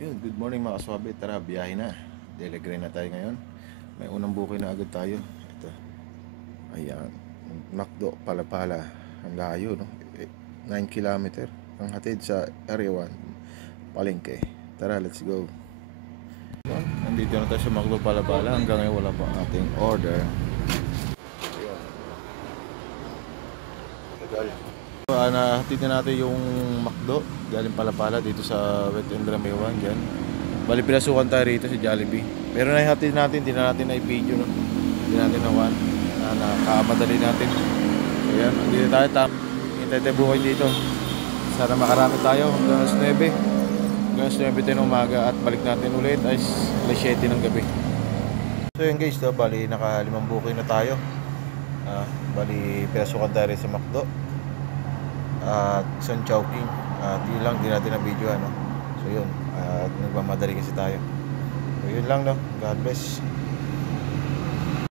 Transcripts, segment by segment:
Yun, good morning mga kaswabe. Tara, biyahe na. Delegray na tayo ngayon. May unang bukay na agad tayo. Ito. Ayan. Macdo, Palapala. Ang layo, no? 9 kilometer. Ang hatid sa Area 1. Palengke. Tara, let's go. Yun, nandito na tayo sa Macdo, Palapala. Hanggang ngayon wala pa ating order. Ayan. Tagal. Nahatid na natin yung Macdo galing Palapala dito sa Wet and Dramewan dyan. Bali pinasukan tayo rito sa Jollibee. Pero nahihatid natin, hindi na natin na-video, no? Hindi natin nawan na nakamadali natin. So yan, dito tayo hintay tayo buhay dito. Sana makarami tayo hanggang alas 9. Hanggang alas 9 tayo ng umaga at balik natin ulit ay alas 7 ng gabi. So yan guys, bali naka-5 booking na tayo. Bali pinasukan tayo rin sa Macdo at isang Chowking. Yun lang, di natin na video ano. So yun, nagmamadali kasi tayo. So yun lang, no. God bless.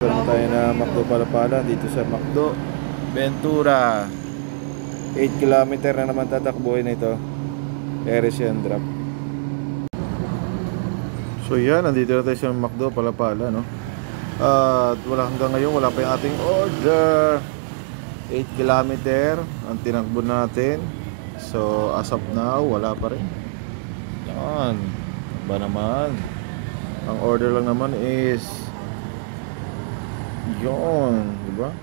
Meron tayo na Macdo Palapala dito sa Macdo Ventura. 8 km na naman tatakbuhin na ito. Eres and drop. So yan, nandito na tayo sa Macdo Palapala, no. At hanggang ngayon wala pa yung ating order. 8 km ang tinakbo natin. So as of now wala pa rin. Yan. Ba naman. Ang order lang naman is yon, di ba?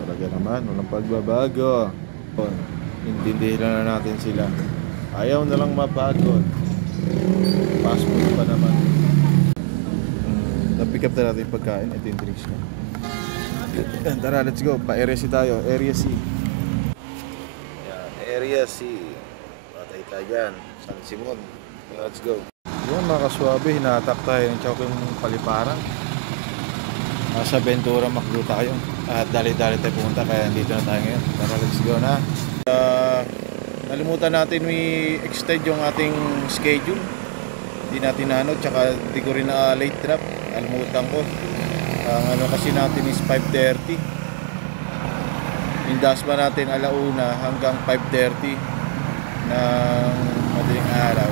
Talaga naman walang pagbabago. Intindihin na natin sila. Ayaw na lang mapagod. Passport pa naman. Na-pick up na natin yung pagkain. Ito yung drinks na. Tara, let's go. Pa-Area C tayo. Area C. Yan, Area C. Patay tayo dyan. San Simon. Let's go. Yun mga kaswabe, hinatak tayo ng Chowking Paliparang. Nasa Ventura, Macdo tayo. At dali-dali tayo pumunta, kaya dito na tayo ngayon. Tara, let's go na. Nalimutan natin extend yung ating schedule. Hindi natin tsaka hindi ko rin na late drop. Nalimutan ko. Ang kasi natin is 5:30. Yung dasma natin alauna hanggang 5:30 ng madaling araw.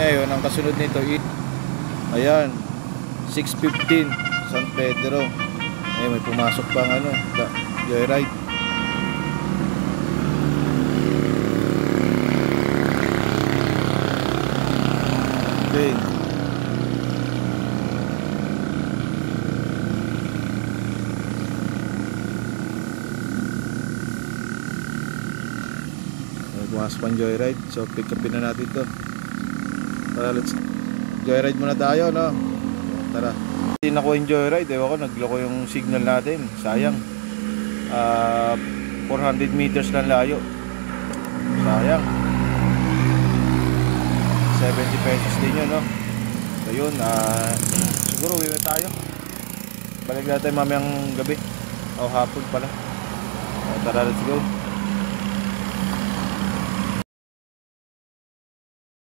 Ngayon, ang kasunod nito ayan, 6:15 San Pedro. May pumasok pang joyride. Okay. Pumasok pang joyride. So pick upin na natin to. Tara, let's joyride muna tayo, no? Tara. Hindi nakuha yung joyride. Ewan ko, nagloko yung signal natin. Sayang. 400 meters lang layo. Sayang. 70 pesos din yun, no? So yun, siguro uwi tayo. Balik natin mamayang gabi o hapon pala. Tara, let's go.